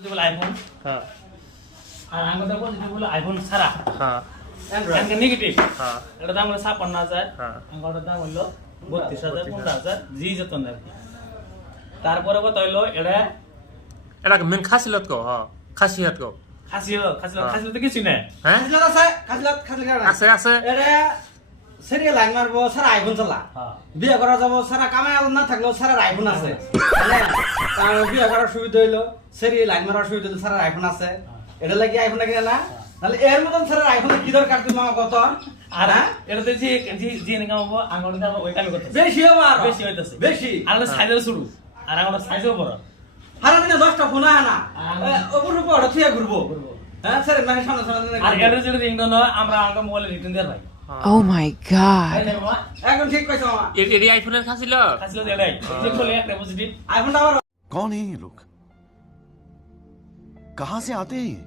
Positive iPhone হ্যাঁ আর আঙ্গুলটা positive হলো আইফোন ছাড়া হ্যাঁ অ্যান্ড্রয়েড নেগেটিভ হ্যাঁ এটার দাম হলো ৫৬,০০০ হ্যাঁ আঙ্গুলটার দাম হলো ৩২,০০০ ৫০,০০০ জি যতন আর কি তারপরে কথা হইলো এটা মেন খাসিলত কো হ্যাঁ খাসিয়ত কো খাসিলত তো কিছু নাই হ্যাঁ আছে আছে সেরিয়ে লাইন মারবো সারা আইফোন চালা হ্যাঁ বিয়ে করা যাবো সারা কামাই আলো না থাকলেও সারা আইফোন আছে বিয়ে করার সুবিধা হইলো সেরিয়ে লাইন মারার সুবিধা হইলো সারা আইফোন আছে এটা লাগি আইফোন কিনে না তাহলে এর মতন সারা আইফোন কি দরকার তুমি মামা কত আর এটাতে যে যে ইনকাম হবো আঙ্গুলটা দাম ওই কামই করতেছে বেশি হবে আর বেশি হইতাছে বেশি আর সাইজও শুরু আর আঙ্গুলটা সাইজও বড় হারা দিনে 10টা ফোন আয় না ওপর উপর থিয়া ঘুরবো করবো হ্যাঁ স্যার মানে সামনে সামনে আর এটার যেটা রিংটোন হয় আমরা আমার মোবাইলে রিটার্ন দেওয়ার ভাই Oh my god. তাই না মামা এখন ঠিক কইছো মামা এডি আইফোনের খাসিলত খাসিলত এটাই যে বলে একটা পজিটিভ আইফোনটা আবার कौन है ये लोग कहां से आते हैं ये